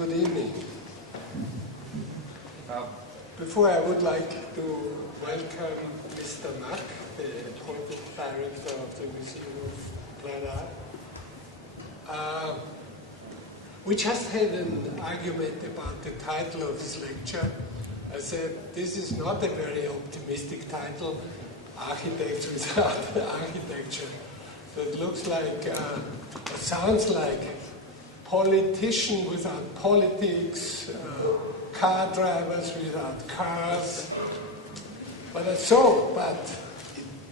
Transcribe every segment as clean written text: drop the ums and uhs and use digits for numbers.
Good evening. Before I would like to welcome Mr. Mack, the appointed director of the Museum of Applied Art. We just had an argument about the title of his lecture. I said, this is not a very optimistic title, Architects Without Architecture. So it looks like, it sounds like politician without politics, car drivers without cars. But it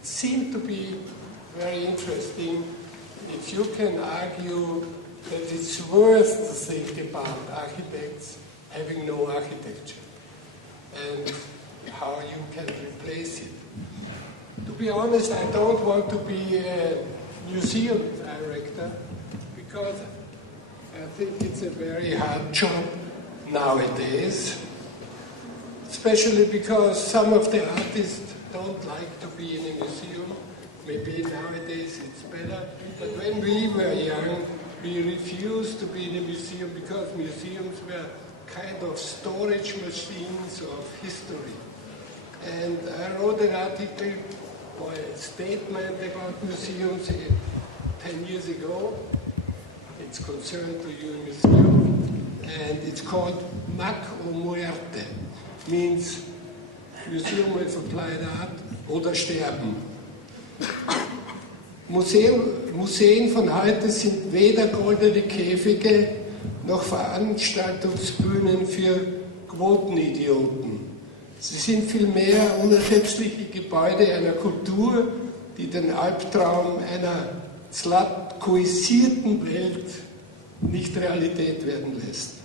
seemed to be very interesting if you can argue that it's worth to think about architects having no architecture and how you can replace it. To be honest, I don't want to be a museum director because I think it's a very hard job nowadays, especially because some of the artists don't like to be in a museum. Maybe nowadays it's better, but when we were young, we refused to be in a museum because museums were kind of storage machines of history. And I wrote an article or a statement about museums 10 years ago. It's concerned to your museum, and it's called Mack o Muerte, means Museum of Applied Art oder Sterben. Museen von heute sind weder goldene Käfige noch Veranstaltungsbühnen für Quotenidioten. Sie sind vielmehr unerschöpfliche Gebäude einer Kultur, die den Albtraum einer slatkoisierten Welt nicht Realität werden lässt.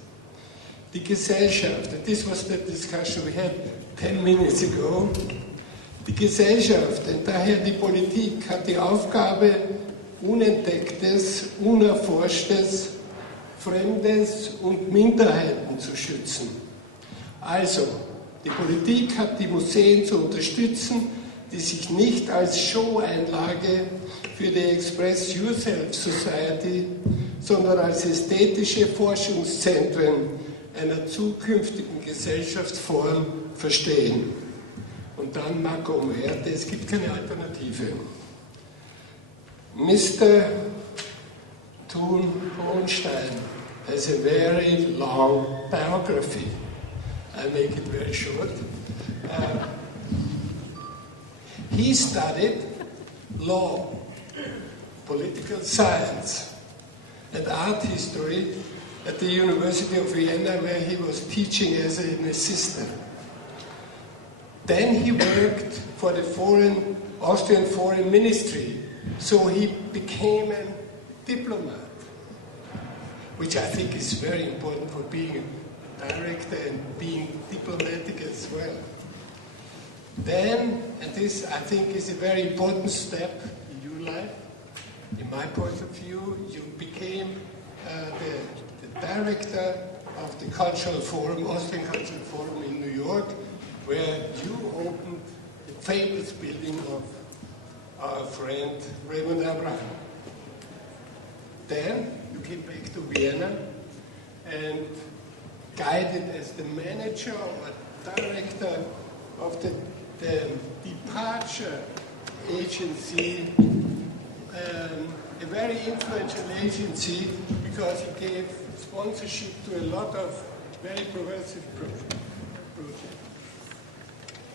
Die Gesellschaft, and this was the discussion we had 10 minutes ago, die Gesellschaft und daher die Politik hat die Aufgabe, Unentdecktes, Unerforschtes, Fremdes und Minderheiten zu schützen. Also, die Politik hat die Museen zu unterstützen, die sich nicht als Show-Einlage für die Express Yourself Society, sondern als ästhetische Forschungszentren einer zukünftigen Gesellschaftsform verstehen. Und dann Mack o Muerte, es gibt keine Alternative. Mr. Thun-Hohenstein has a very long biography. I'll make it very short. He studied law, political science, and art history at the University of Vienna, where he was teaching as an assistant. Then he worked for the Austrian Foreign Ministry, so he became a diplomat, which I think is very important for being a director and being diplomatic as well. Then, and this I think is a very important step in your life, in my point of view, you became the director of the Cultural Forum, Austrian Cultural Forum in New York, where you opened the famous building of our friend Raymond Abraham. Then you came back to Vienna and guided as the manager or director of the departure agency, a very influential agency because he gave sponsorship to a lot of very progressive projects.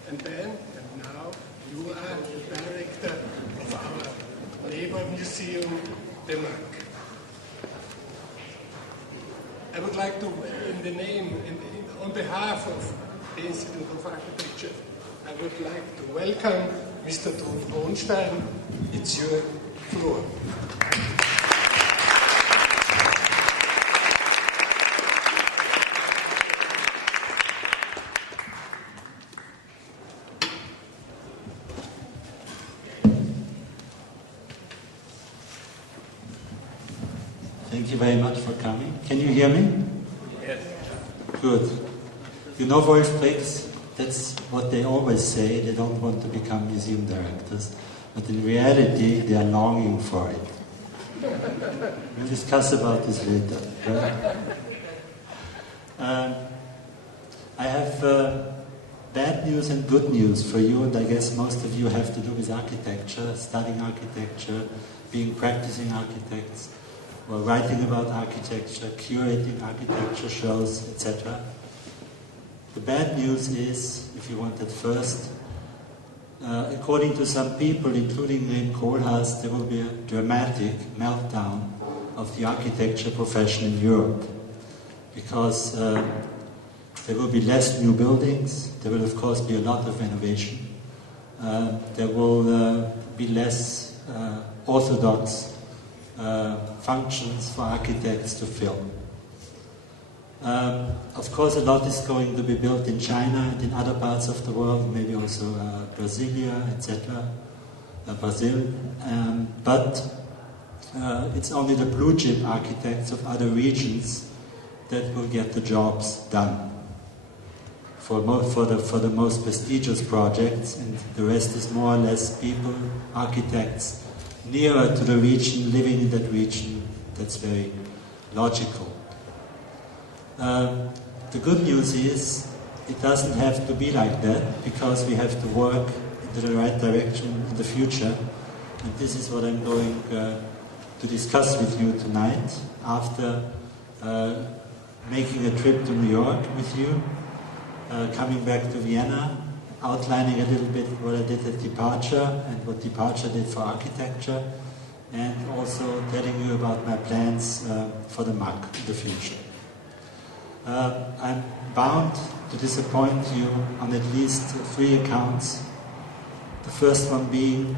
And then, and now, you are the director of our neighbor museum, the Mack. I would like to, on behalf of the Institute of Architecture, I would like to welcome Mr. Thun-Hohenstein. It's your floor. Thank you very much for coming. Can you hear me? Yes. Good. You know, Wolf Briggs, that's what they always say. They don't want to become museum directors, but in reality, they are longing for it. We'll discuss about this later. Right? I have bad news and good news for you, and I guess most of you have to do with architecture, studying architecture, being practicing architects, or writing about architecture, curating architecture shows, etc. The bad news is, if you want it first, according to some people, including Rem Koolhaas, there will be a dramatic meltdown of the architecture profession in Europe, because there will be less new buildings, there will of course be a lot of renovation, there will be less orthodox functions for architects to fill. Of course, a lot is going to be built in China and in other parts of the world, maybe also Brasilia, etc. Brazil, but it's only the blue chip architects of other regions that will get the jobs done for the most prestigious projects, and the rest is more or less people, architects nearer to the region, living in that region. That's very logical. The good news is it doesn't have to be like that, because we have to work into the right direction in the future, and this is what I'm going to discuss with you tonight after making a trip to New York with you, coming back to Vienna, outlining a little bit what I did at Departure and what Departure did for architecture, and also telling you about my plans for the MAC in the future. I'm bound to disappoint you on at least 3 accounts. The first one being,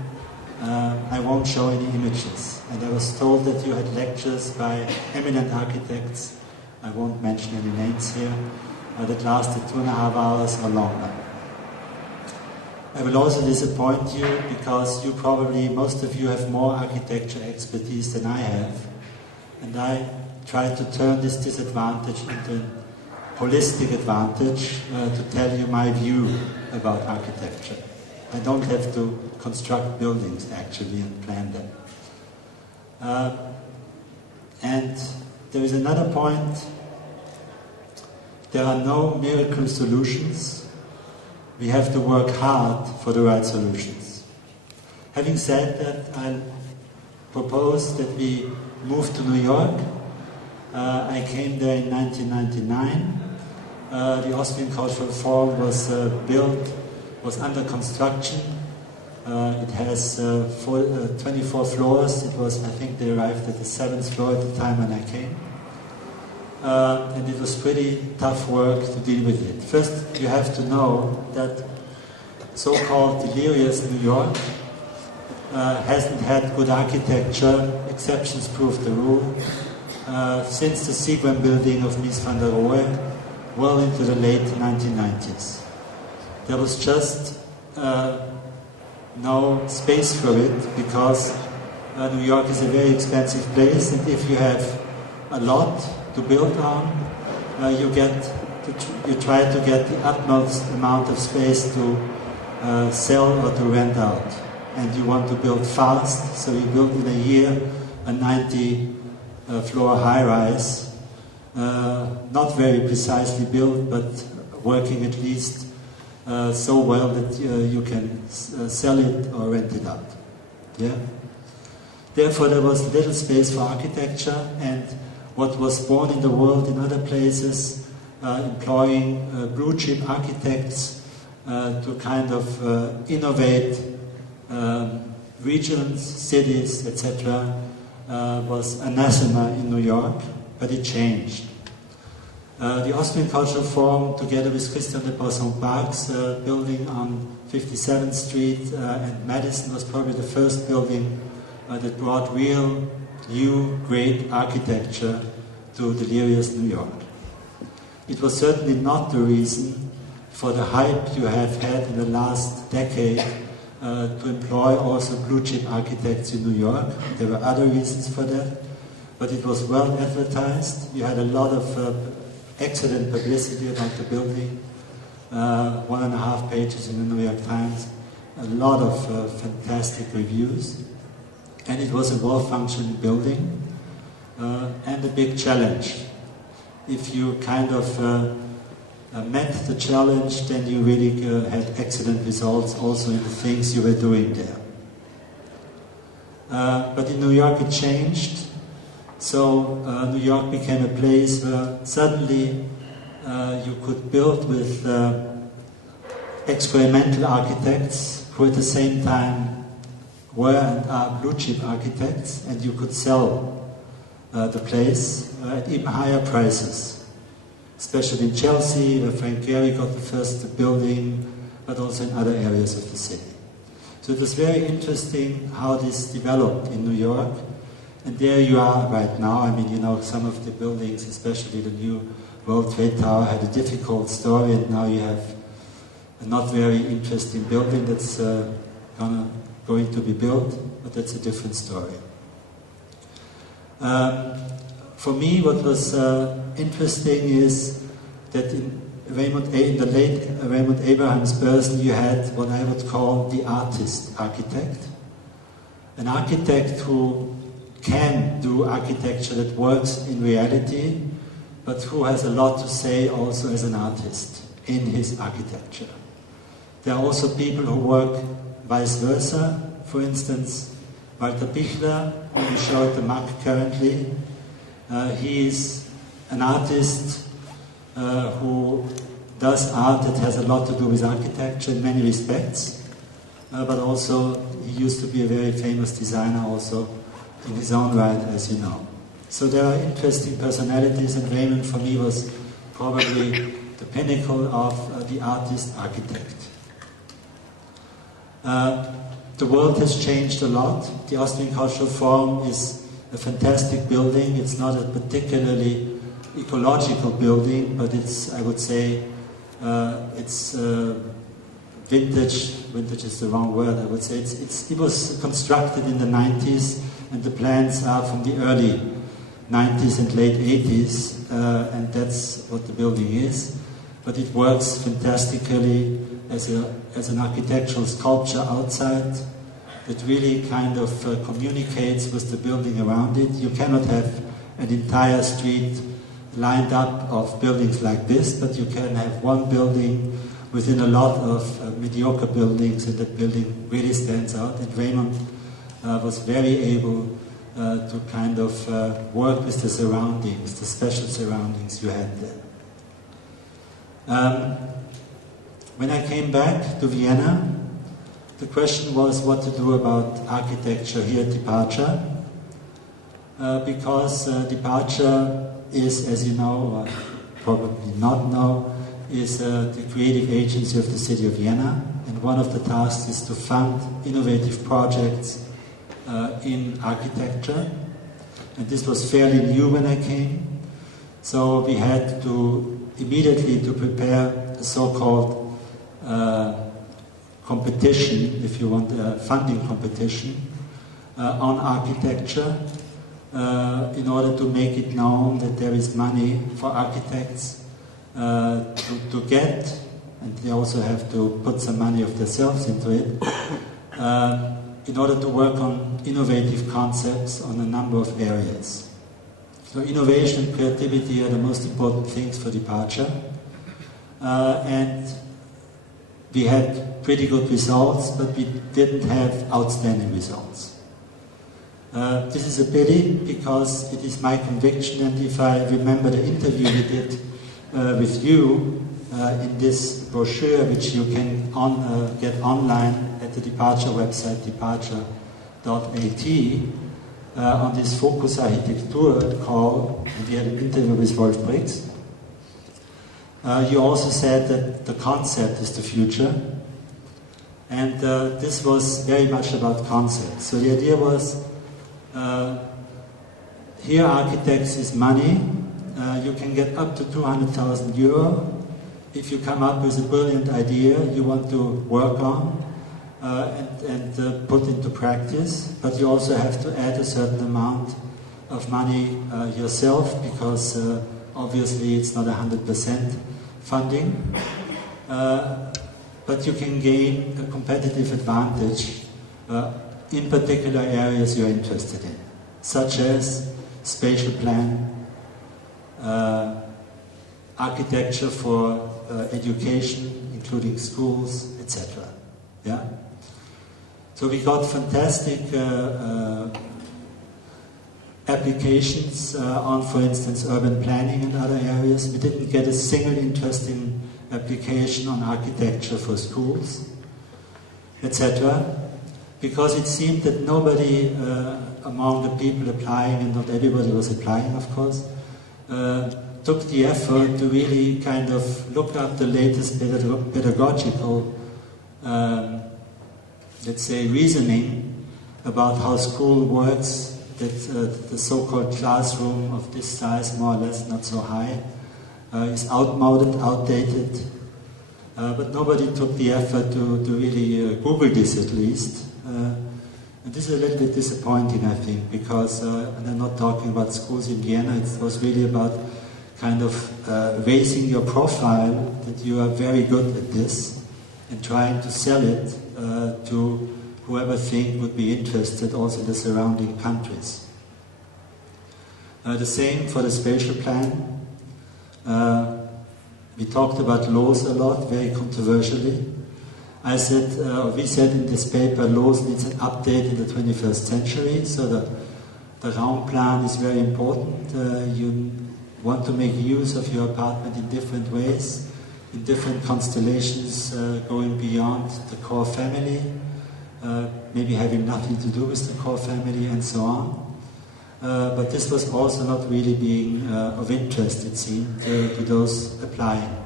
I won't show any images. And I was told that you had lectures by eminent architects, I won't mention any names here, that lasted 2.5 hours or longer. I will also disappoint you because you probably, most of you have more architecture expertise than I have, and I try to turn this disadvantage into a holistic advantage to tell you my view about architecture. I don't have to construct buildings actually and plan them. And there is another point. There are no miracle solutions. We have to work hard for the right solutions. Having said that, I propose that we move to New York. I came there in 1999. The Austrian Cultural Forum was under construction. It has 24 floors. It was, I think they arrived at the 7th floor at the time when I came. And it was pretty tough work to deal with it. First, you have to know that so-called delirious New York hasn't had good architecture, exceptions prove the rule, since the Seagram building of Mies van der Rohe, well into the late 1990s. There was just no space for it, because New York is a very expensive place, and if you have a lot to build on, you try to get the utmost amount of space to sell or to rent out. And you want to build fast, so you build in a year a 90-floor high-rise, not very precisely built, but working at least so well that you can sell it or rent it out. Yeah? Therefore, there was little space for architecture, and what was born in the world in other places, employing blue-chip architects to kind of innovate regions, cities, etc., was anathema in New York, but it changed. The Austrian Cultural Forum, together with Christian de Brosson-Park's building on 57th Street and Madison, was probably the first building that brought real, new, great architecture to delirious New York. It was certainly not the reason for the hype you have had in the last decade to employ also blue-chip architects in New York. There were other reasons for that, but it was well advertised. You had a lot of excellent publicity about the building, 1.5 pages in the New York Times, a lot of fantastic reviews, and it was a well-functioning building and a big challenge. if you kind of met the challenge, then you really had excellent results also in the things you were doing there. But in New York it changed. So New York became a place where suddenly you could build with experimental architects who at the same time were and are blue chip architects, and you could sell the place at even higher prices, especially in Chelsea, where Frank Gehry got the first building, but also in other areas of the city. So it was very interesting how this developed in New York, and there you are right now. I mean, you know, some of the buildings, especially the new World Trade Tower, had a difficult story, and now you have a not very interesting building that's going to be built, but that's a different story. For me, what was interesting is that in the late Raymond Abraham's person, you had what I would call the artist architect. An architect who can do architecture that works in reality, but who has a lot to say also as an artist in his architecture. There are also people who work vice versa. For instance, Walter Pichler, who we show at the MAC currently, he is an artist who does art that has a lot to do with architecture in many respects, but also he used to be a very famous designer also in his own right, as you know. So there are interesting personalities, and Raymond for me was probably the pinnacle of the artist-architect. The world has changed a lot. The Austrian Cultural Forum is a fantastic building. It's not a particularly ecological building, but it's, I would say, it's vintage. Vintage is the wrong word, I would say. It was constructed in the 90s, and the plans are from the early 90s and late 80s, and that's what the building is. But it works fantastically as an architectural sculpture outside that really kind of communicates with the building around it. You cannot have an entire street lined up of buildings like this, but you can have one building within a lot of mediocre buildings, and that building really stands out. And Raymond was very able to kind of work with the surroundings, the special surroundings you had there. When I came back to Vienna, the question was what to do about architecture here at Departure, because Departure is, as you know, or probably not know, is the creative agency of the city of Vienna, and one of the tasks is to fund innovative projects in architecture. And this was fairly new when I came, so we had to immediately to prepare a so-called competition, if you want, a funding competition on architecture in order to make it known that there is money for architects to get, and they also have to put some money of themselves into it, in order to work on innovative concepts on a number of areas. So innovation and creativity are the most important things for Departure, and we had pretty good results, but we didn't have outstanding results. This is a pity, because it is my conviction, and if I remember the interview we did with you in this brochure, which you can get online at the Departure website, departure.at, on this Focus Architektur call, and we had an interview with Wolf Briggs. You also said that the concept is the future, and this was very much about concept. So the idea was, here architects is money. You can get up to 200,000 euro if you come up with a brilliant idea you want to work on and put into practice, but you also have to add a certain amount of money yourself, because obviously it's not 100% funding, but you can gain a competitive advantage in particular areas you're interested in, such as spatial plan, architecture for education, including schools, etc. Yeah? So we got fantastic applications on, for instance, urban planning and other areas. We didn't get a single interesting application on architecture for schools, etc. Because it seemed that nobody among the people applying, and not everybody was applying, of course, took the effort to really kind of look up the latest pedagogical, let's say, reasoning about how school works, that the so-called classroom of this size, more or less, not so high, is outmoded, outdated. But nobody took the effort to really Google this at least. And this is a little bit disappointing, I think, because, and I'm not talking about schools in Vienna, it was really about kind of raising your profile, that you are very good at this, and trying to sell it to whoever think would be interested, also in the surrounding countries. The same for the spatial plan. We talked about laws a lot, very controversially. I said, we said in this paper, laws needs an update in the 21st century, so the Raumplan is very important. You want to make use of your apartment in different ways, in different constellations, going beyond the core family, maybe having nothing to do with the core family, and so on. But this was also not really being of interest, it seemed, to those applying.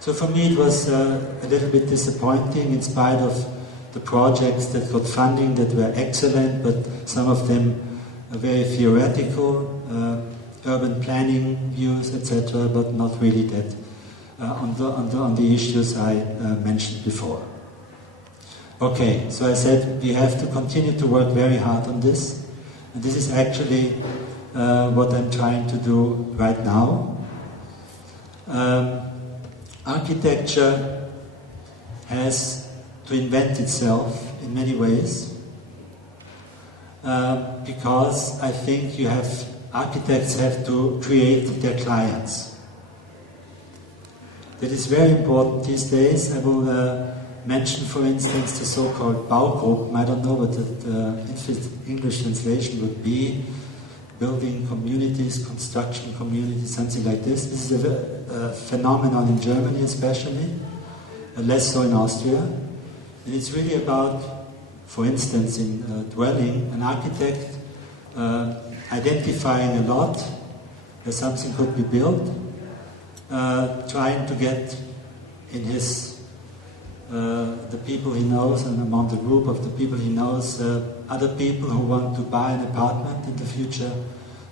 So for me it was a little bit disappointing, in spite of the projects that got funding that were excellent, but some of them are very theoretical, urban planning views, etc., but not really that on the issues I mentioned before. Okay, so I said we have to continue to work very hard on this, and this is actually what I'm trying to do right now. Architecture has to invent itself in many ways, because I think architects have to create their clients. That is very important these days. I will mention, for instance, the so-called Baugruppen. I don't know what the English translation would be. Building communities, construction communities, something like this. This is a phenomenon in Germany especially, less so in Austria. And it's really about, for instance, in dwelling, an architect identifying a lot where something could be built, trying to get in his the people he knows, and among the group of the people he knows, other people who want to buy an apartment in the future,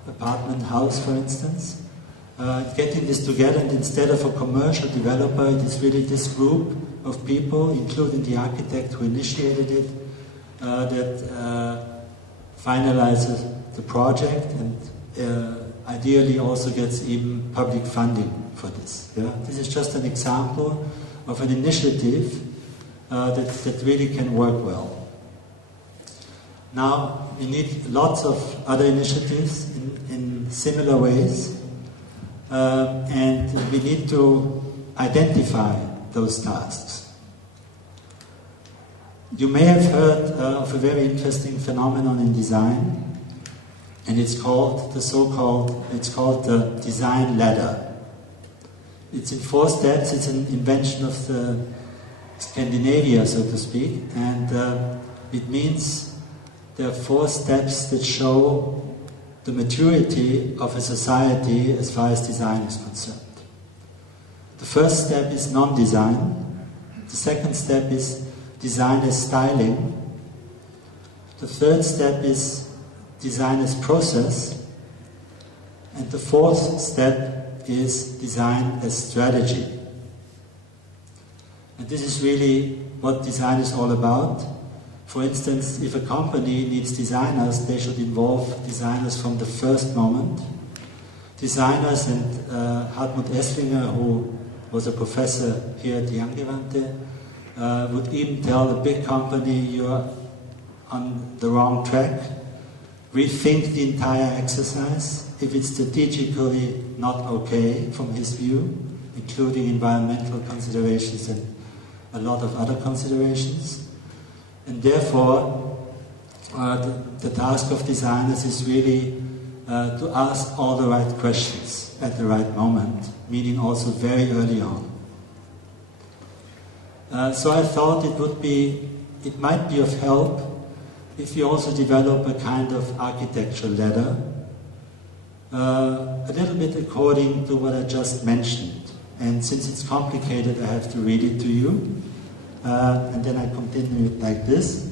apartment house, for instance. Getting this together, and instead of a commercial developer, it is really this group of people, including the architect who initiated it, that finalizes the project, and ideally also gets even public funding for this. Yeah? This is just an example of an initiative that really can work well. Now, we need lots of other initiatives in similar ways, and we need to identify those tasks. You may have heard of a very interesting phenomenon in design, and it's called the design ladder. It's in 4 steps. It's an invention of the Scandinavia, so to speak, and it means there are 4 steps that show the maturity of a society as far as design is concerned. The first step is non-design. The second step is design as styling. The third step is design as process. And the 4th step is design as strategy. And this is really what design is all about. For instance, if a company needs designers, they should involve designers from the first moment. Designers, and Hartmut Esslinger, who was a professor here at the Angewandte, would even tell a big company, you're on the wrong track. Rethink the entire exercise. if it's strategically not okay from his view, including environmental considerations and a lot of other considerations. And therefore, the task of designers is really to ask all the right questions at the right moment, meaning also very early on. So I thought it might be of help if we also develop a kind of architecture ladder, a little bit according to what I just mentioned. And since it's complicated, I have to read it to you. And then I continue like this.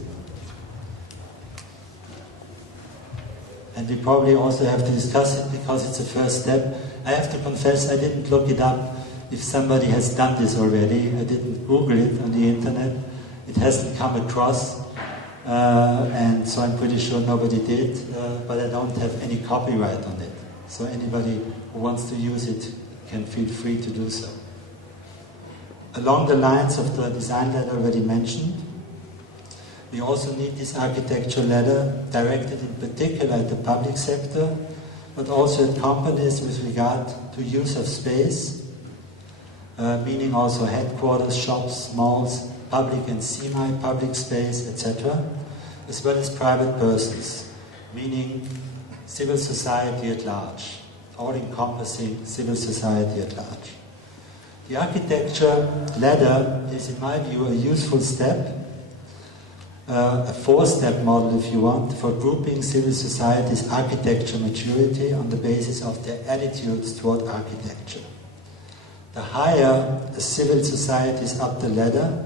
And we probably also have to discuss it because it's a first step. I have to confess, I didn't look it up if somebody has done this already. I didn't Google it on the internet. It hasn't come across. And so I'm pretty sure nobody did. But I don't have any copyright on it. So anybody who wants to use it can feel free to do so. Along the lines of the design ladder already mentioned, we also need this architecture ladder directed in particular at the public sector, but also at companies with regard to use of space, meaning also headquarters, shops, malls, public and semi-public space, etc., as well as private persons, meaning civil society at large, all-encompassing civil society at large. The architecture ladder is, in my view, a useful step, a four-step model, if you want, for grouping civil society's architecture maturity on the basis of their attitudes toward architecture. The higher a civil society is up the ladder,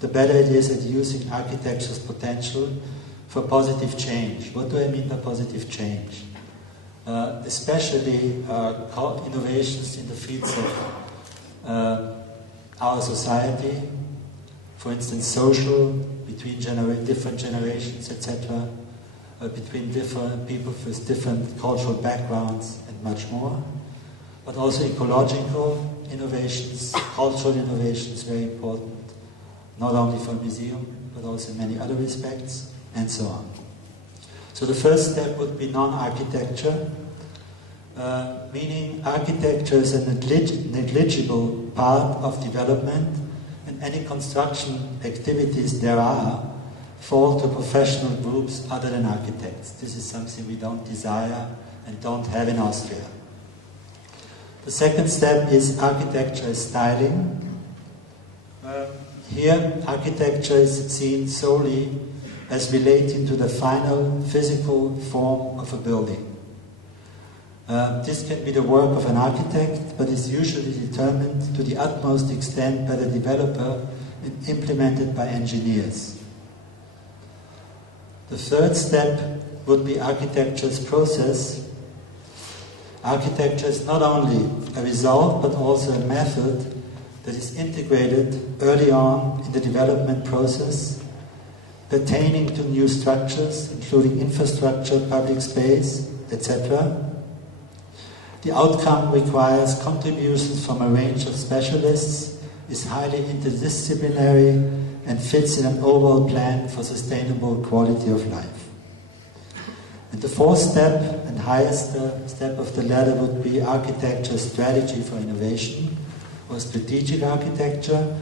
the better it is at using architecture's potential for positive change. What do I mean by positive change? Especially innovations in the fields of our society, for instance, social, between different generations, etc., between different people with different cultural backgrounds, and much more. But also ecological innovations, cultural innovations, very important, not only for a museum, but also in many other respects, and so on. So the first step would be non-architecture, meaning architecture is a negligible part of development, and any construction activities there are fall to professional groups other than architects. This is something we don't desire and don't have in Austria. The second step is architecture as styling. Here, architecture is seen solely as relating to the final physical form of a building. This can be the work of an architect, but is usually determined to the utmost extent by the developer and implemented by engineers. The third step would be architecture's process. Architecture is not only a result, but also a method that is integrated early on in the development process, pertaining to new structures, including infrastructure, public space, etc. The outcome requires contributions from a range of specialists, is highly interdisciplinary, and fits in an overall plan for sustainable quality of life. And the fourth step, and highest step of the ladder, would be architecture strategy for innovation, or strategic architecture.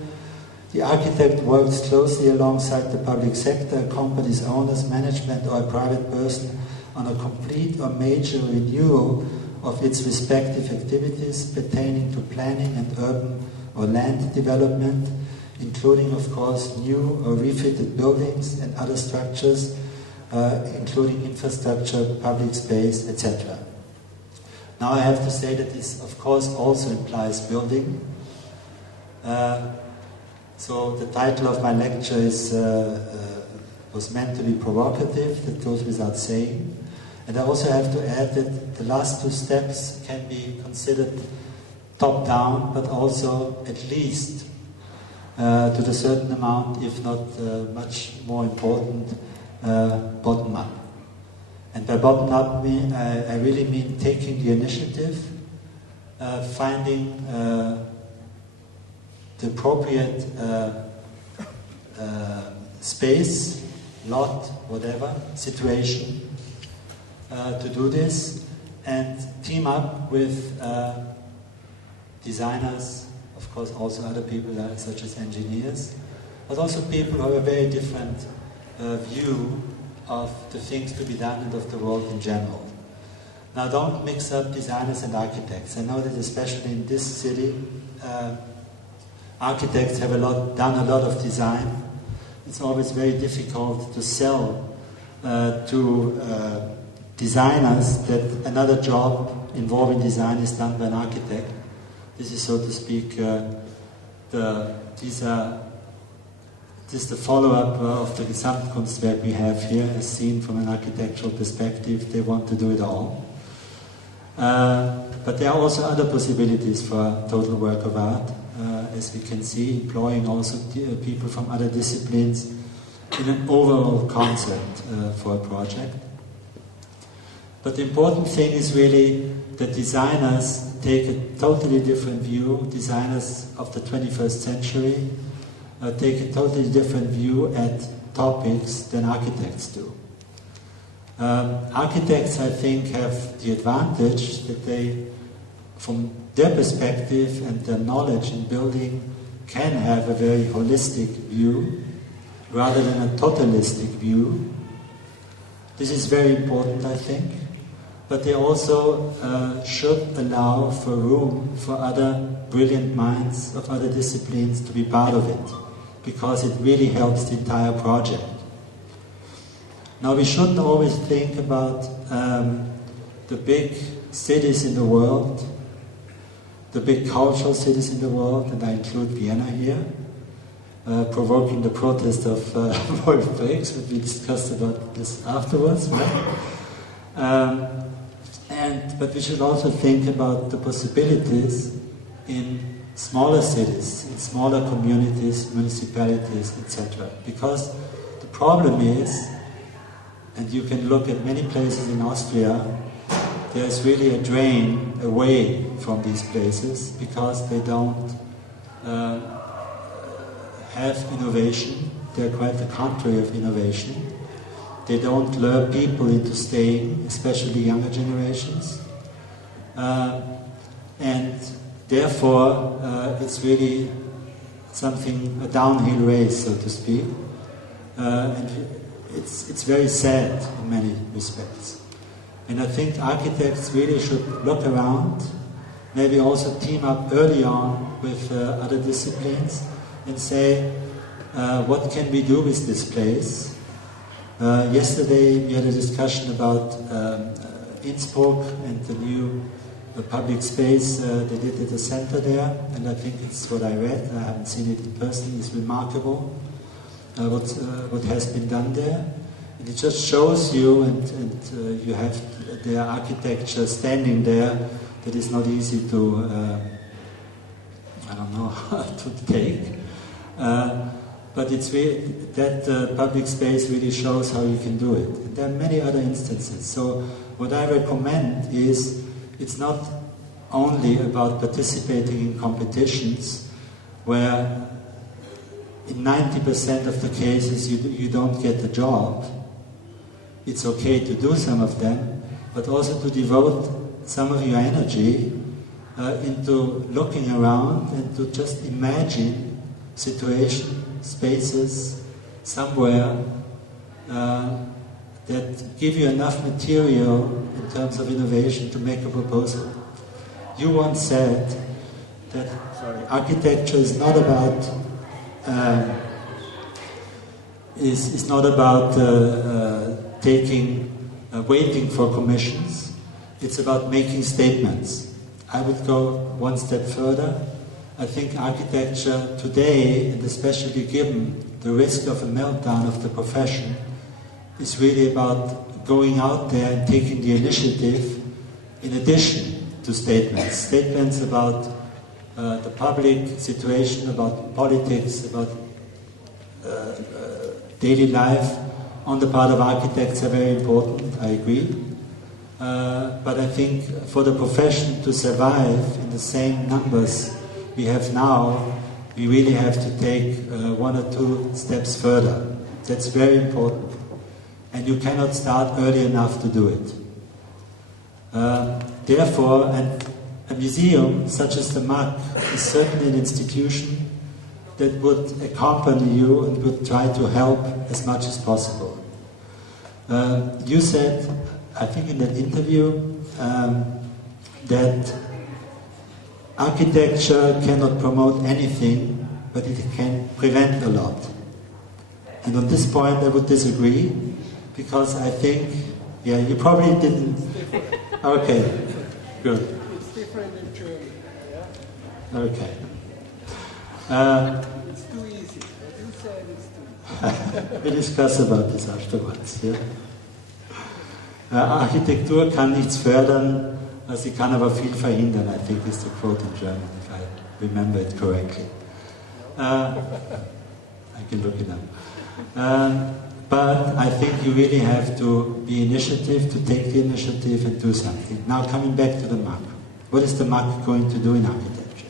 The architect works closely alongside the public sector, companies, owners, management, or a private person on a complete or major renewal of its respective activities pertaining to planning and urban or land development, including, of course, new or refitted buildings and other structures, including infrastructure, public space, etc. Now I have to say that this, of course, also implies building. So the title of my lecture was meant to be provocative, that goes without saying. And I also have to add that the last two steps can be considered top-down, but also at least to a certain amount, if not much more important, bottom-up. And by bottom-up, I really mean taking the initiative, finding the appropriate space, lot, whatever, situation, to do this, and team up with designers, of course also other people such as engineers, but also people who have a very different view of the things to be done and of the world in general. Now don't mix up designers and architects. I know that especially in this city, architects have done a lot of design. It's always very difficult to sell to designers that another job involving design is done by an architect. This is, so to speak, this is the follow-up of the Gesamtkunstwerk we have here, as seen from an architectural perspective. They want to do it all. But there are also other possibilities for total work of art, as we can see, employing also people from other disciplines in an overall concept for a project. But the important thing is really that designers take a totally different view. Designers of the 21st century take a totally different view at topics than architects do. Architects, I think, have the advantage that they, from their perspective and their knowledge in building, can have a very holistic view rather than a totalistic view. This is very important, I think. But they also should allow for room for other brilliant minds of other disciplines to be part of it, because it really helps the entire project. Now, we shouldn't always think about the big cities in the world, the big cultural cities in the world, and I include Vienna here, provoking the protest of Wolf Breaks, but we discussed about this afterwards, right? But we should also think about the possibilities in smaller cities, in smaller communities, municipalities, etc. Because the problem is, and you can look at many places in Austria, there's really a drain away from these places because they don't have innovation. They're quite the contrary of innovation. They don't lure people into staying, especially younger generations. And therefore, it's really something, a downhill race, so to speak. And it's very sad in many respects. And I think architects really should look around, maybe also team up early on with other disciplines and say, what can we do with this place? Yesterday we had a discussion about Innsbruck and the new public space they did at the center there, and I think it's what I read, I haven't seen it in person, it's remarkable what has been done there. And it just shows you, and you have their architecture standing there, that is not easy to, I don't know, to take. But it's really, that public space really shows how you can do it. And there are many other instances. So what I recommend is, it's not only about participating in competitions where in 90% of the cases you don't get the job. It's okay to do some of them, but also to devote some of your energy into looking around and to just imagine situations, spaces, somewhere that give you enough material in terms of innovation to make a proposal. You once said that architecture is not about waiting for commissions. It's about making statements. I would go one step further. I think architecture today, and especially given the risk of a meltdown of the profession, is really about going out there and taking the initiative in addition to statements. Statements about the public situation, about politics, about daily life on the part of architects are very important, I agree. But I think for the profession to survive in the same numbers we have now, we really have to take one or two steps further. That's very important. And you cannot start early enough to do it. Therefore, a museum such as the MAC is certainly an institution that would accompany you and would try to help as much as possible. You said, I think in that interview, that architecture cannot promote anything, but it can prevent a lot. And on this point I would disagree, because I think, yeah, you probably didn't... Okay, good. It's different in German. Yeah? Okay. It's too easy. What you said is too easy. Wir discuss about this afterwards. Yeah? Architektur kann nichts fördern, sie kann aber viel verhindern, I think is the quote in German, if I remember it correctly. I can look it up. But I think you really have to be initiative, to take the initiative and do something. Now coming back to the MAC. What is the MAC going to do in architecture?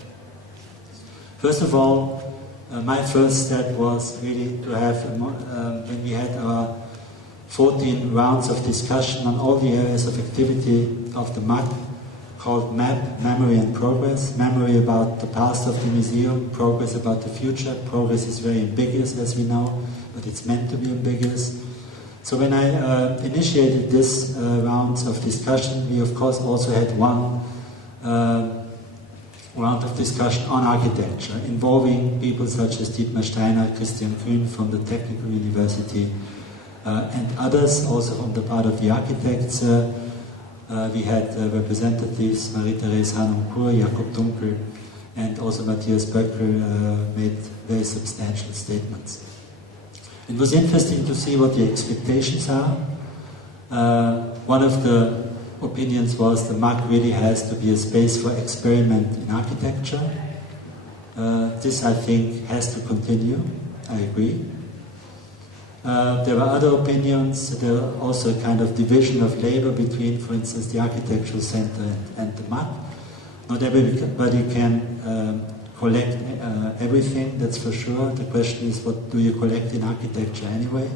First of all, my first step was really to have, when we had our 14 rounds of discussion on all the areas of activity of the MAC, called MAP, Memory and Progress. Memory about the past of the museum, progress about the future. Progress is very ambiguous, as we know, but it's meant to be ambiguous. So when I initiated this rounds of discussion, we of course also had one round of discussion on architecture, involving people such as Dietmar Steiner, Christian Grün from the Technical University, and others also from the part of the architects. We had representatives, Marie-Therese Hanum-Kur, Jakob Dunkel, and also Matthias Böckel made very substantial statements. It was interesting to see what the expectations are. One of the opinions was the MAC really has to be a space for experiment in architecture. This, I think, has to continue. I agree. There were other opinions. There were also a kind of division of labor between, for instance, the Architectural Center and the MAC. Not everybody can collect everything, that's for sure. The question is, what do you collect in architecture anyway?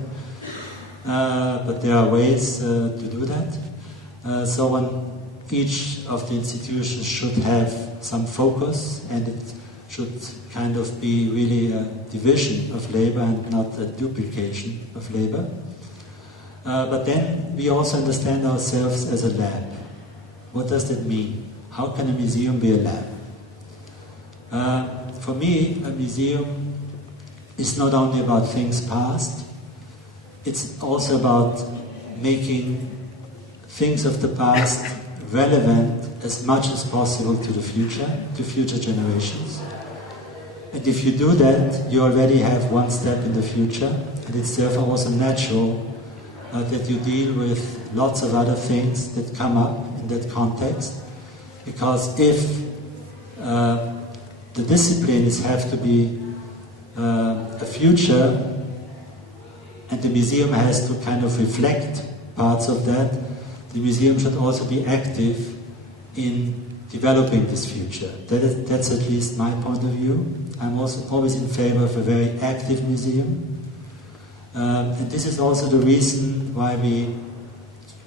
But there are ways to do that. So each of the institutions should have some focus, and it should kind of be really a division of labor and not a duplication of labor. But then we also understand ourselves as a lab. What does that mean? How can a museum be a lab? For me, a museum is not only about things past, it's also about making things of the past relevant as much as possible to the future, to future generations. And if you do that, you already have one step in the future, and it's therefore also natural that you deal with lots of other things that come up in that context, because if the disciplines have to be a future, and the museum has to kind of reflect parts of that, the museum should also be active in developing this future. That's at least my point of view. I'm also always in favor of a very active museum. And this is also the reason why we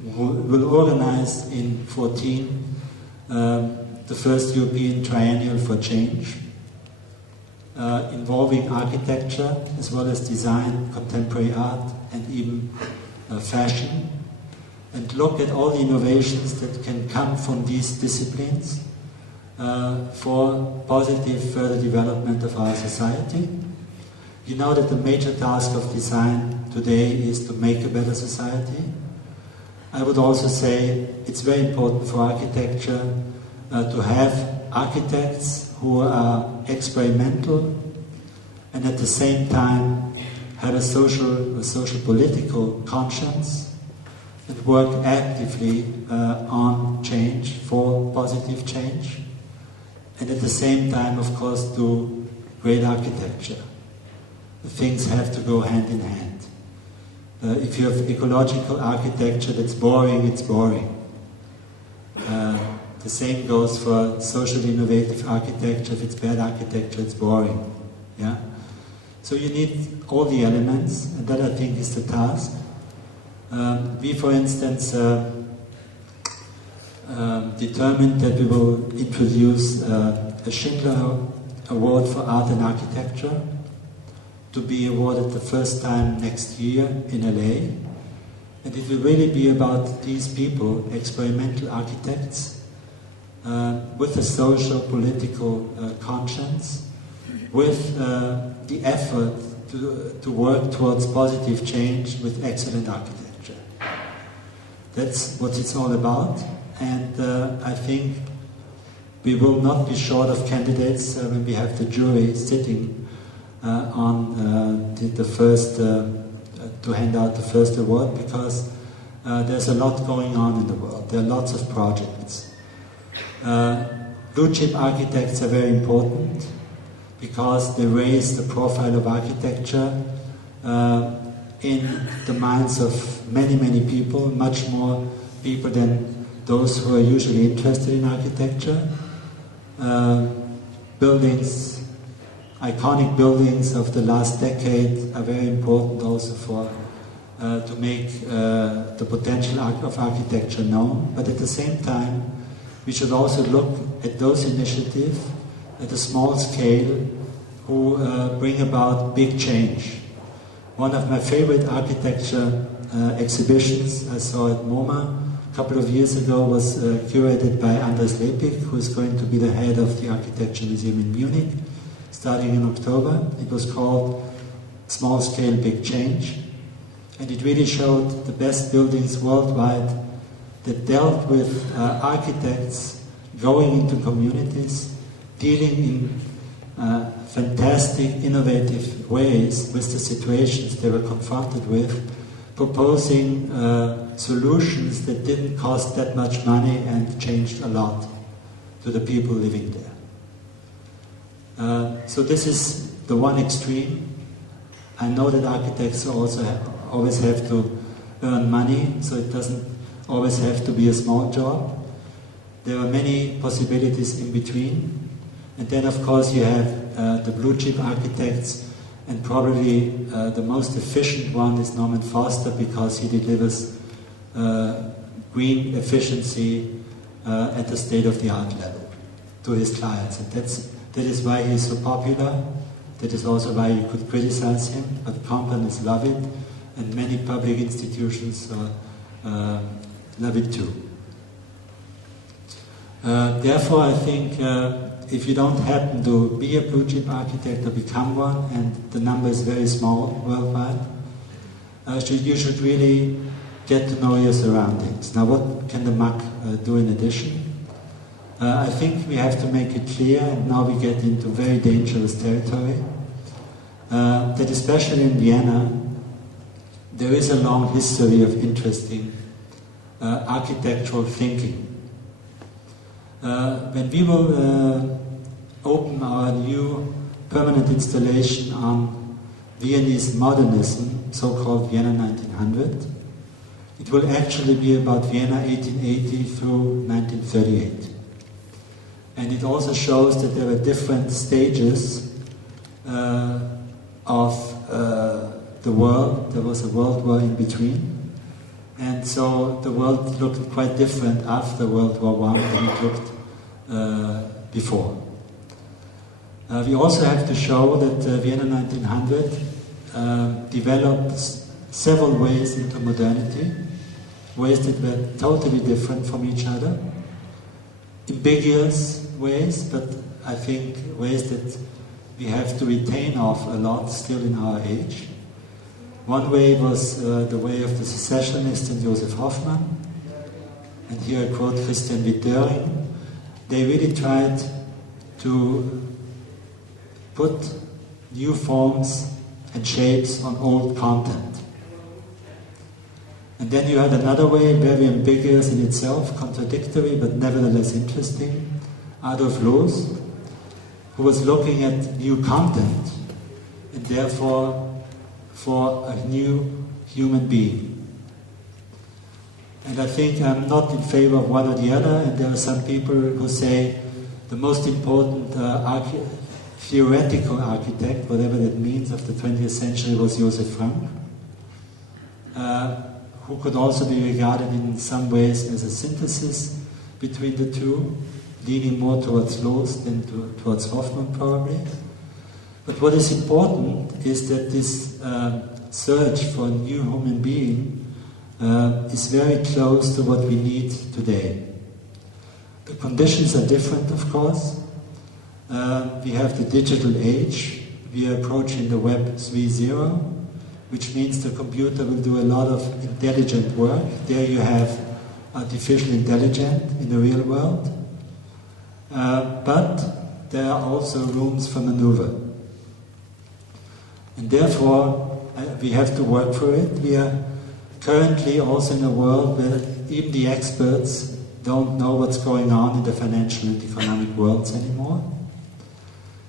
will organize in 2014 the first European Triennial for Change, involving architecture as well as design, contemporary art, and even fashion, and look at all the innovations that can come from these disciplines for positive further development of our society. You know that the major task of design today is to make a better society. I would also say it's very important for architecture to have architects who are experimental and at the same time have a social political conscience and work actively on change, for positive change, and at the same time, of course, do great architecture. The things have to go hand in hand. If you have ecological architecture that's boring, it's boring. The same goes for social innovative architecture. If it's bad architecture, it's boring. Yeah? So you need all the elements, and that I think is the task. We, for instance, determined that we will introduce a Schindler Award for Art and Architecture to be awarded the first time next year in LA. And it will really be about these people, experimental architects, with a social, political conscience, with the effort to work towards positive change with excellent architecture. That's what it's all about, and I think we will not be short of candidates when we have the jury sitting on the first, to hand out the first award, because there's a lot going on in the world. There are lots of projects. Blue chip architects are very important because they raise the profile of architecture in the minds of many, many people, much more people than those who are usually interested in architecture. Buildings, iconic buildings of the last decade are very important also for to make the potential of architecture known. But at the same time, we should also look at those initiatives at a small scale who bring about big change. One of my favorite architecture exhibitions I saw at MoMA a couple of years ago was curated by Andres Lepik, who is going to be the head of the Architecture Museum in Munich, starting in October. It was called Small Scale Big Change, and it really showed the best buildings worldwide that dealt with architects going into communities, dealing in fantastic, innovative ways with the situations they were confronted with, proposing solutions that didn't cost that much money and changed a lot to the people living there. So this is the one extreme. I know that architects also always have to earn money, so it doesn't always have to be a small job. There are many possibilities in between. And then of course you have the blue chip architects, and probably the most efficient one is Norman Foster, because he delivers green efficiency at the state-of-the-art level to his clients. And that is why he's so popular. That is also why you could criticize him, but companies love it, and many public institutions love it too. Therefore, I think if you don't happen to be a blue chip architect or become one, and the number is very small worldwide, you should really get to know your surroundings. Now, what can the MAC do in addition? I think we have to make it clear, and now we get into very dangerous territory, that especially in Vienna, there is a long history of interesting architectural thinking. When we will open our new permanent installation on Viennese modernism, so-called Vienna 1900, it will actually be about Vienna 1880 through 1938. And it also shows that there were different stages of the world. There was a world war in between. And so the world looked quite different after World War I than it looked before. We also have to show that Vienna 1900 developed several ways into modernity, ways that were totally different from each other, ambiguous ways, but I think ways that we have to retain of a lot still in our age. One way was the way of the secessionists and Joseph Hoffmann, and here I quote Christian Wittering. They really tried to put new forms and shapes on old content. And then you had another way, very ambiguous in itself, contradictory, but nevertheless interesting, Adolf Loos, who was looking at new content, and therefore for a new human being. And I think I'm not in favor of one or the other, and there are some people who say the most important theoretical architect, whatever that means, of the 20th century was Josef Frank, who could also be regarded in some ways as a synthesis between the two, leaning more towards Loos than towards Hoffman probably. But what is important is that this search for a new human being is very close to what we need today. The conditions are different, of course. We have the digital age. We are approaching the Web 3.0, which means the computer will do a lot of intelligent work. There you have artificial intelligence in the real world. But there are also rooms for maneuver. And therefore, we have to work for it. We are currently also in a world where even the experts don't know what's going on in the financial and economic worlds anymore.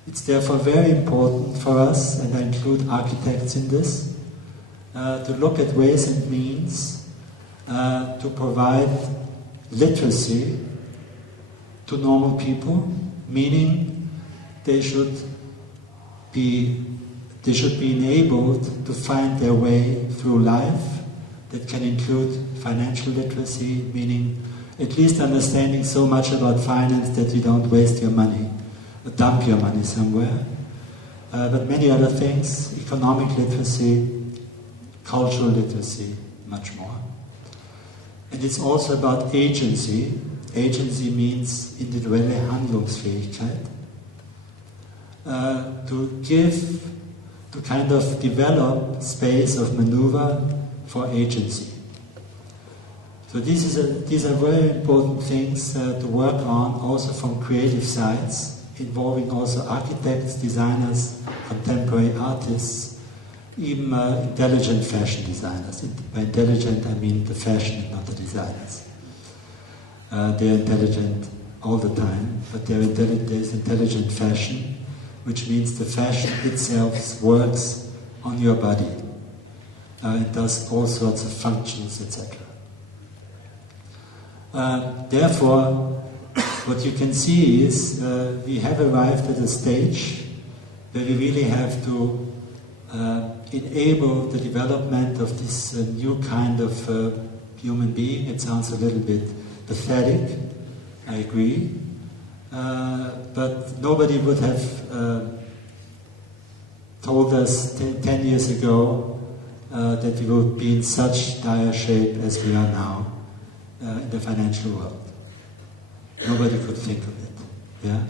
It's therefore very important for us, and I include architects in this, to look at ways and means to provide literacy to normal people, meaning they should be enabled to find their way through life. That can include financial literacy, meaning at least understanding so much about finance that you don't waste your money, or dump your money somewhere. But many other things, economic literacy, cultural literacy, much more. And it's also about agency. Agency means individuelle Handlungsfähigkeit. To kind of develop space of maneuver for agency. So these are very important things to work on, also from creative sides, involving also architects, designers, contemporary artists, even intelligent fashion designers. By intelligent, I mean the fashion, not the designers. They're intelligent all the time, but there's intelligent fashion, which means the fashion itself works on your body. It does all sorts of functions, etc. Therefore, what you can see is we have arrived at a stage where we really have to enable the development of this new kind of human being. It sounds a little bit pathetic, I agree, but nobody would have told us 10 years ago that we would be in such dire shape as we are now in the financial world. Nobody could think of it. Yeah?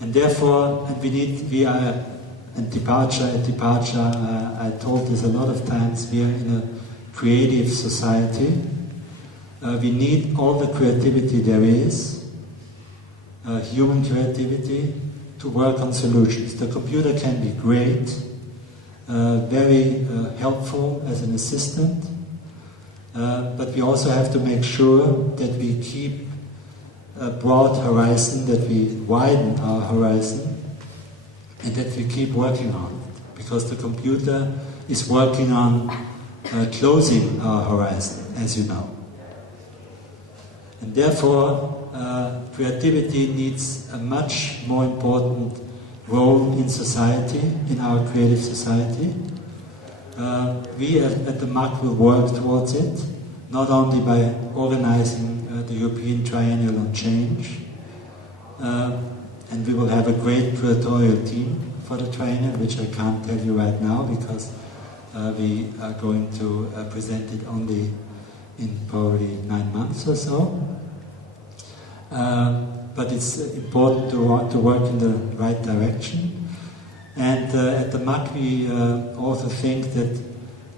And therefore, I told this a lot of times, we are in a creative society. We need all the creativity there is, human creativity, to work on solutions. The computer can be great, very helpful as an assistant, but we also have to make sure that we keep a broad horizon, that we widen our horizon, and that we keep working on it, because the computer is working on closing our horizon, as you know. And therefore, creativity needs a much more important role in society, in our creative society. We at the MAC will work towards it, not only by organizing the European Triennial on Change, and we will have a great curatorial team for the Triennial, which I can't tell you right now because we are going to present it only in probably 9 months or so. But it's important to work in the right direction. And at the MAC we also think that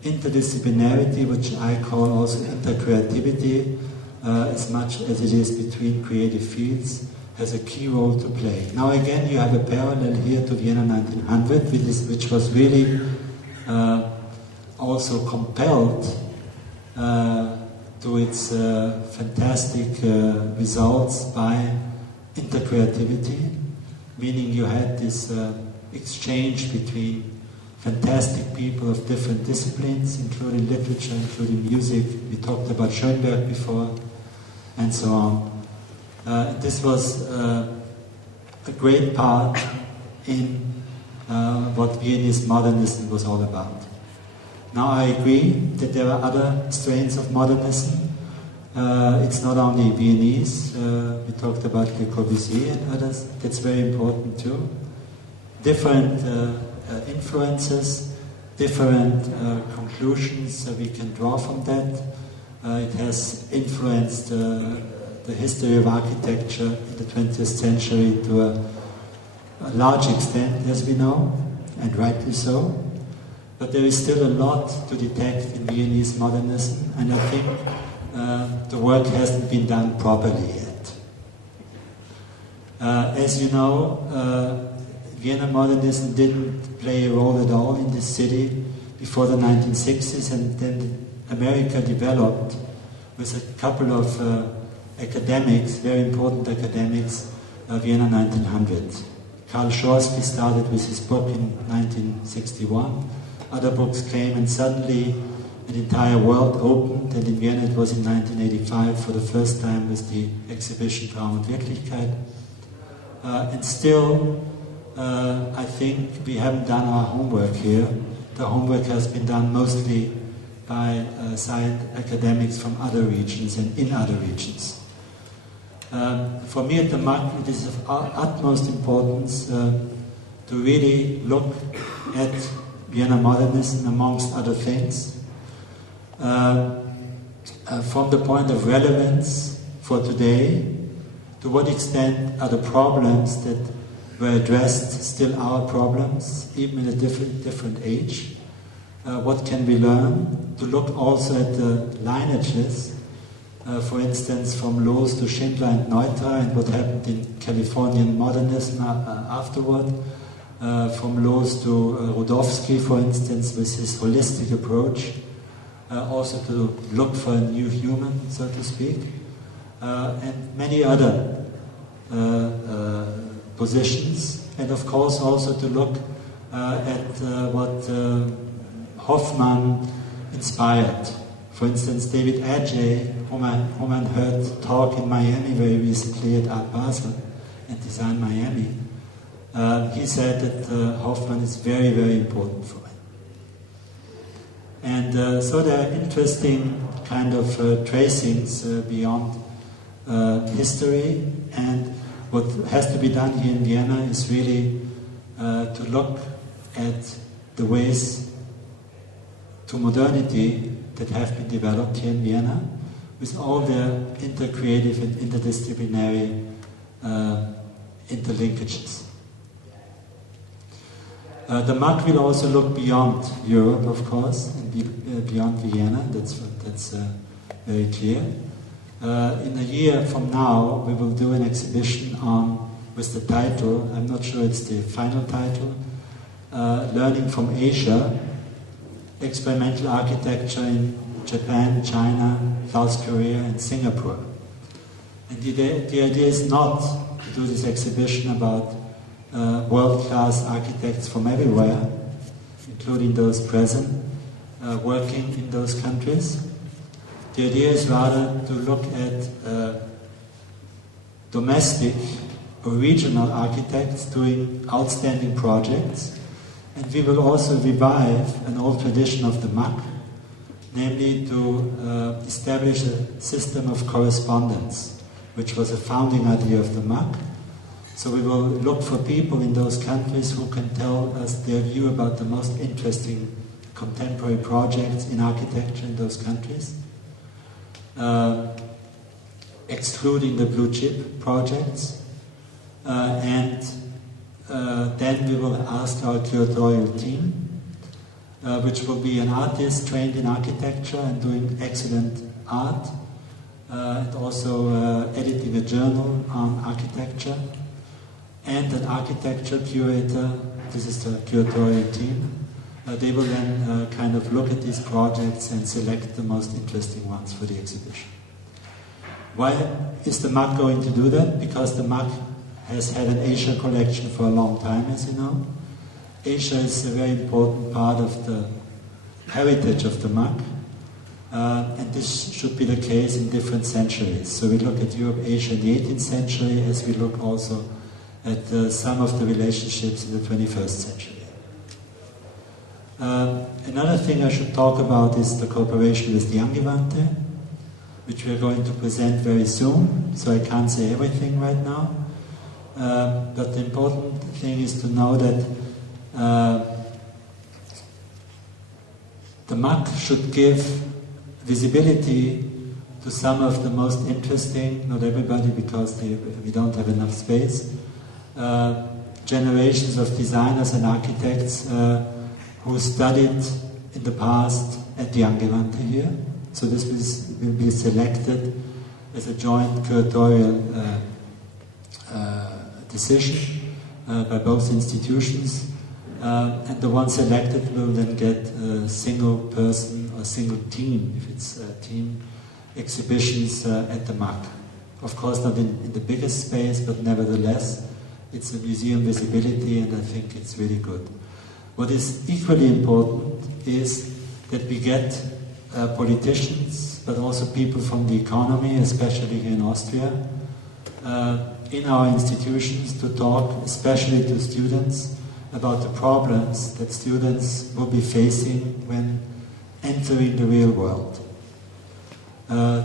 interdisciplinarity, which I call also intercreativity, as much as it is between creative fields, has a key role to play. Now again, you have a parallel here to Vienna 1900, which was really also compelled to its fantastic results by intercreativity, meaning you had this exchange between fantastic people of different disciplines, including literature, including music. We talked about Schoenberg before, and so on. This was a great part in what Viennese modernism was all about. Now I agree that there are other strains of modernism, It's not only Viennese, we talked about Le Corbusier and others, that's very important too. Different influences, different conclusions we can draw from that. It has influenced the history of architecture in the 20th century to a large extent, as we know, and rightly so. But there is still a lot to detect in Viennese modernism, and I think the work hasn't been done properly yet. As you know, Vienna modernism didn't play a role at all in this city before the 1960s, and then America developed with a couple of academics, very important academics, Vienna 1900. Karl Schorsky started with his book in 1961. Other books came, and suddenly the entire world opened, and in Vienna it was in 1985 for the first time with the exhibition Traum und Wirklichkeit. And still, I think we haven't done our homework here. The homework has been done mostly by science academics from other regions and in other regions. For me at the MAC, it is of utmost importance to really look at Vienna modernism amongst other things from the point of relevance for today. To what extent are the problems that were addressed still our problems, even in a different age? What can we learn? To look also at the lineages, for instance, from Loos to Schindler and Neutra, and what happened in Californian modernism afterward. From Loos to Rudowski, for instance, with his holistic approach, also to look for a new human, so to speak, and many other positions, and of course also to look at what Hoffmann inspired. For instance, David Adjaye, whom I heard talk in Miami very recently at Art Basel and Design Miami, he said that Hoffmann is very, very important for him. And so there are interesting kind of tracings beyond history, and what has to be done here in Vienna is really to look at the ways to modernity that have been developed here in Vienna, with all their intercreative and interdisciplinary interlinkages. The MAC will also look beyond Europe, of course, and beyond Vienna, that's very clear. In a year from now, we will do an exhibition with the title, I'm not sure it's the final title, Learning from Asia, Experimental Architecture in Japan, China, South Korea, and Singapore. And the idea is not to do this exhibition about world-class architects from everywhere, including those present, working in those countries. The idea is rather to look at domestic or regional architects doing outstanding projects, and we will also revive an old tradition of the MAC, namely to establish a system of correspondence, which was a founding idea of the MAC. So we will look for people in those countries who can tell us their view about the most interesting contemporary projects in architecture in those countries, excluding the blue chip projects, and then we will ask our curatorial team, which will be an artist trained in architecture and doing excellent art, and also editing a journal on architecture, and an architecture curator. This is the curatorial team. They will then kind of look at these projects and select the most interesting ones for the exhibition. Why is the MAC going to do that? Because the MAC has had an Asia collection for a long time, as you know. Asia is a very important part of the heritage of the MAC, and this should be the case in different centuries. So we look at Europe, Asia in the 18th century, as we look also at some of the relationships in the 21st century. Another thing I should talk about is the cooperation with the Angewandte, which we are going to present very soon, so I can't say everything right now. But the important thing is to know that the MAC should give visibility to some of the most interesting, not everybody because we don't have enough space, generations of designers and architects who studied in the past at the Angewandte here. So this will be selected as a joint curatorial decision by both institutions. And the one selected will then get a single person or single team, if it's team exhibitions at the MAC. Of course not in the biggest space, but nevertheless it's a museum visibility, and I think it's really good. What is equally important is that we get politicians, but also people from the economy, especially here in Austria, in our institutions to talk, especially to students, about the problems that students will be facing when entering the real world.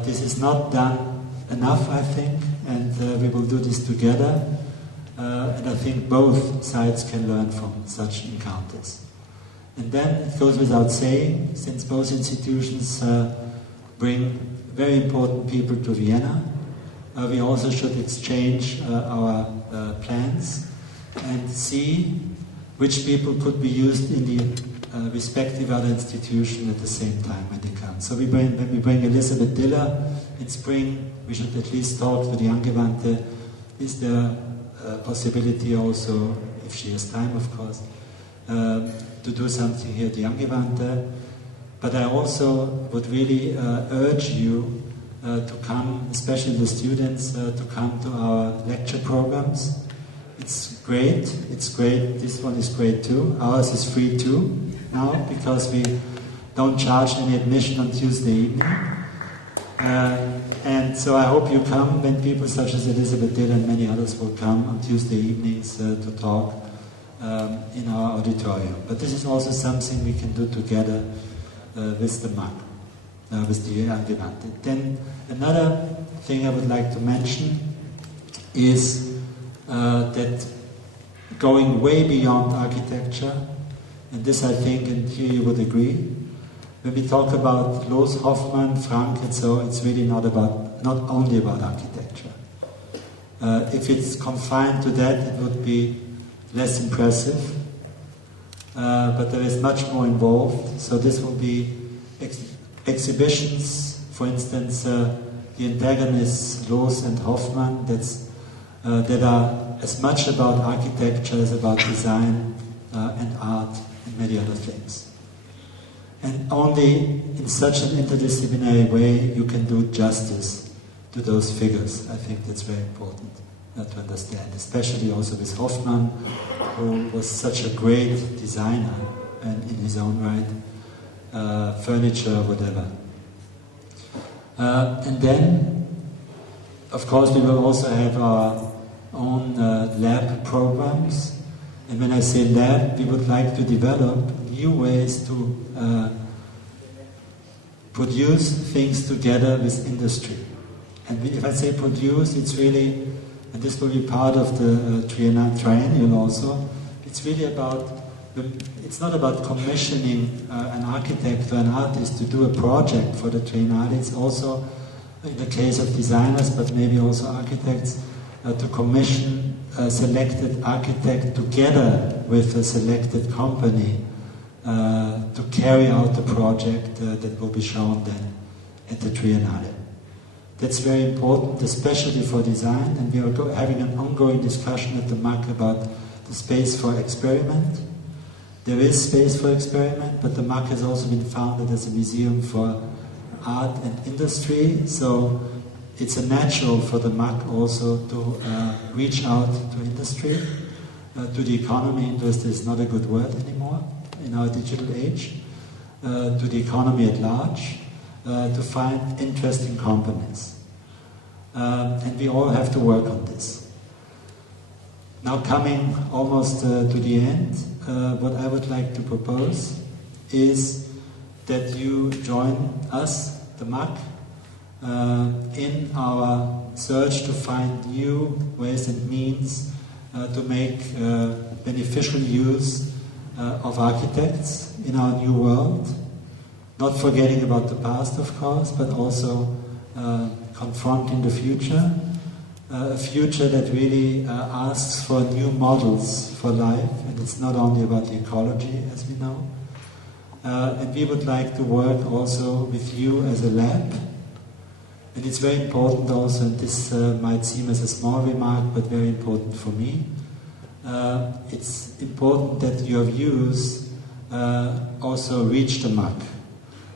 This is not done enough, I think, and we will do this together. And I think both sides can learn from such encounters. And then it goes without saying, since both institutions bring very important people to Vienna, we also should exchange our plans and see which people could be used in the respective other institution at the same time when they come. So when we bring Elisabeth Diller in spring, we should at least talk to the Angewandte. Is there a possibility also, if she has time of course, to do something here at the Angewandte? But I also would really urge you to come, especially the students, to come to our lecture programs. It's great, this one is great too. Ours is free too now, because we don't charge any admission on Tuesday evening. And so I hope you come when people such as Elisabeth Dill and many others will come on Tuesday evenings to talk in our auditorium. But this is also something we can do together with the MAC, with the Angewandte. Then another thing I would like to mention is that going way beyond architecture, and this I think, and here you would agree, when we talk about Loos, Hoffmann, Frank, and so, it's really not only about architecture. If it's confined to that, it would be less impressive, but there is much more involved. So this will be exhibitions, for instance, the antagonists Loos and Hoffmann, that are as much about architecture as about design and art and many other things. And only in such an interdisciplinary way you can do justice to those figures. I think that's very important to understand, especially also with Hoffmann, who was such a great designer and in his own right, furniture, whatever. And then, of course, we will also have our own lab programs. And when I say lab, we would like to develop new ways to produce things together with industry. And if I say produce, it's really, and this will be part of the triennial also, it's really about, it's not about commissioning an architect or an artist to do a project for the triennale, it's also, in the case of designers, but maybe also architects, to commission a selected architect together with a selected company to carry out the project that will be shown then at the Triennale. That's very important, especially for design, and we are having an ongoing discussion at the MAC about the space for experiment. There is space for experiment, but the MAC has also been founded as a museum for art and industry, so it's a natural for the MAC also to reach out to industry, to the economy. Industry is not a good word anymore in our digital age, to the economy at large, to find interesting companies. And we all have to work on this. Now coming almost to the end, what I would like to propose is that you join us, the MAC, in our search to find new ways and means to make beneficial use of architects in our new world, not forgetting about the past, of course, but also confronting the future, a future that really asks for new models for life, and it's not only about the ecology, as we know. And we would like to work also with you as a lab. And it's very important also, and this might seem as a small remark, but very important for me. It's important that your views also reach the MAC.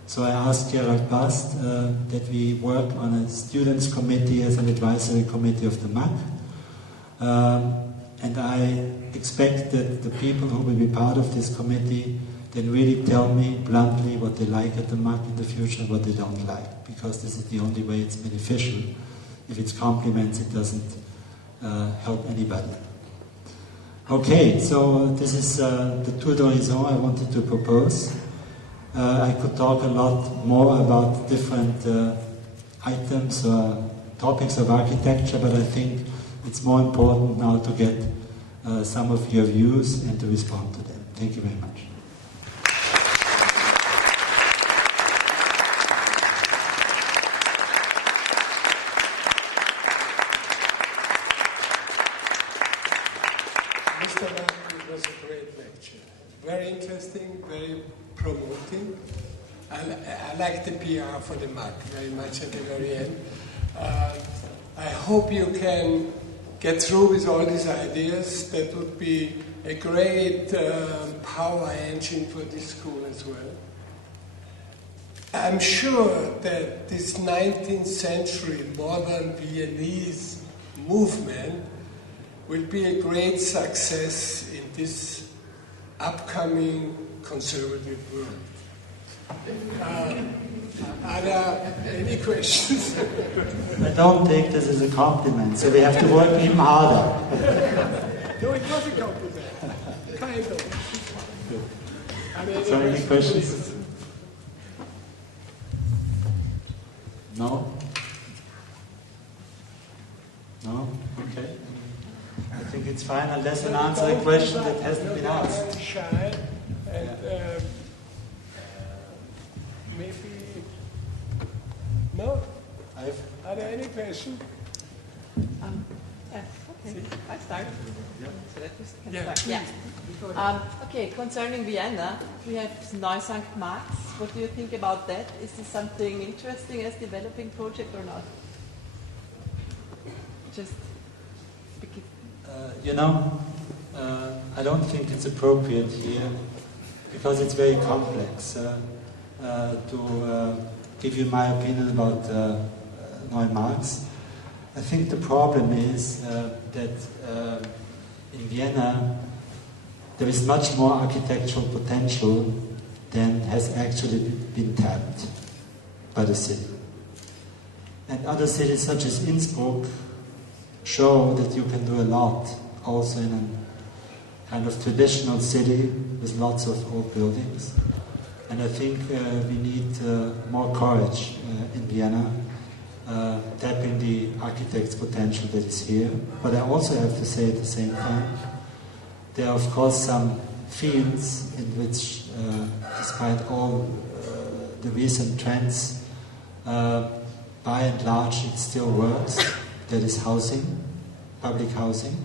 So I asked Gerald Bast that we work on a students' committee as an advisory committee of the MAC. And I expect that the people who will be part of this committee then really tell me bluntly what they like at the MAC in the future and what they don't like, because this is the only way it's beneficial. If it's compliments, it doesn't help anybody. Okay, so this is the tour d'horizon I wanted to propose. I could talk a lot more about different items or topics of architecture, but I think it's more important now to get some of your views and to respond to them. Thank you very much. Mr. Mark, it was a great lecture. Very interesting, very promoting. I like the PR for the MAC very much at the very end. I hope you can get through with all these ideas. That would be a great power engine for this school as well. I'm sure that this 19th century modern Viennese movement will be a great success in this upcoming conservative world. Are there any questions? I don't take this as a compliment, so we have to work even harder. No, it was a compliment. Kind of. Are there So any questions? No? No? Okay. I think it's fine unless you answer a question that hasn't been asked. Shy and maybe no. Are there any questions? Okay, I start. Yeah. Yeah. Okay, concerning Vienna, we have Neusankt Marx. What do you think about that? Is this something interesting as developing project or not? Just because. I don't think it's appropriate here because it's very complex to give you my opinion about Neumarx. I think the problem is that in Vienna there is much more architectural potential than has actually been tapped by the city. And other cities such as Innsbruck show that you can do a lot also in a kind of traditional city with lots of old buildings. And I think we need more courage in Vienna, tapping the architect's potential that is here. But I also have to say at the same time, there are of course some fields in which, despite all the recent trends, by and large it still works. That is housing, public housing.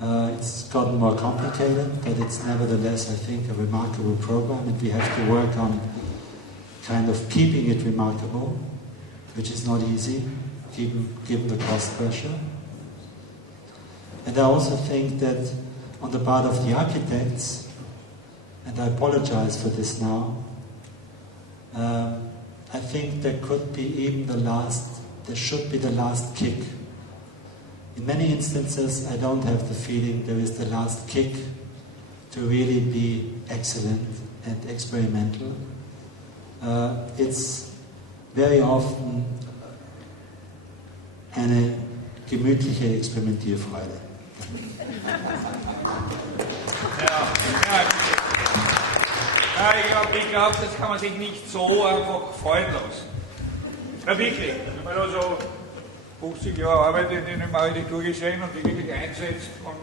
It's gotten more complicated, but it's nevertheless, I think, a remarkable program, and we have to work on kind of keeping it remarkable, which is not easy, given the cost pressure. And I also think that on the part of the architects, and I apologize for this now, I think there could be even there should be the last kick. In many instances, I don't have the feeling there is the last kick to really be excellent and experimental. It's very often eine gemütliche Experimentierfreude. Ja, ich glaube, das kann man sich nicht so einfach freuen lassen. Na wirklich, wenn man da so 50 Jahre Arbeit in dem Architektur gesehen und die wirklich einsetzt von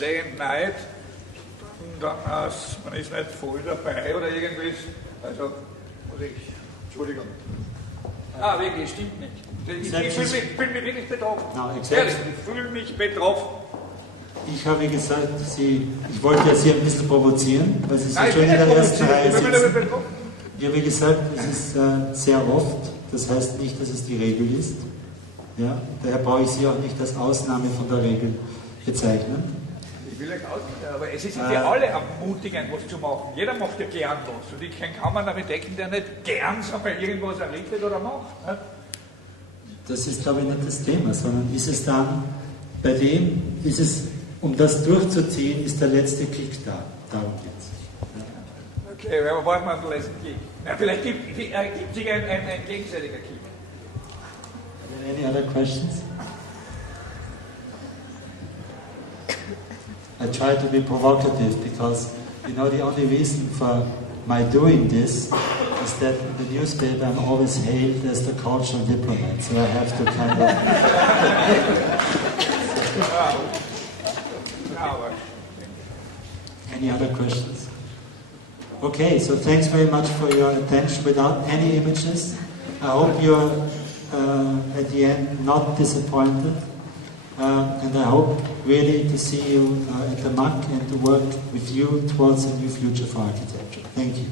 Day and Night und dann man ist nicht voll dabei oder irgendwas, also muss ich, Entschuldigung. Wirklich, stimmt nicht. Ich fühle mich wirklich betroffen. No, Ehrlich, ich fühle mich betroffen. Ich habe gesagt, ich wollte Sie ein bisschen provozieren, weil Sie sind schon in der ersten Reihe sitzen. Ich habe gesagt, es ist sehr oft, das heißt nicht, dass es die Regel ist. Ja? Daher brauche ich Sie auch nicht als Ausnahme von der Regel bezeichnen. Ich will euch ausnehmen, aber es sind ja alle ermutigend, was zu machen. Jeder macht ja gern was. Und ich kenne kaum einen Architekten, der nicht gern irgendwas errichtet oder macht. Ne? Das ist, glaube ich, nicht das Thema, sondern ist es dann, bei dem ist es, um das durchzuziehen, ist der letzte Klick da. Darum geht es. Okay, aber warten wir auf den letzten Klick. Ja, vielleicht gibt sich ein gegenseitiger Klick. Any other questions? I try to be provocative because, you know, the only reason for my doing this is that in the newspaper I'm always hailed as the cultural diplomat, so I have to kind of... Any other questions? Okay, so thanks very much for your attention without any images. I hope you're at the end not disappointed. And I hope really to see you at the MAC and to work with you towards a new future for architecture. Thank you.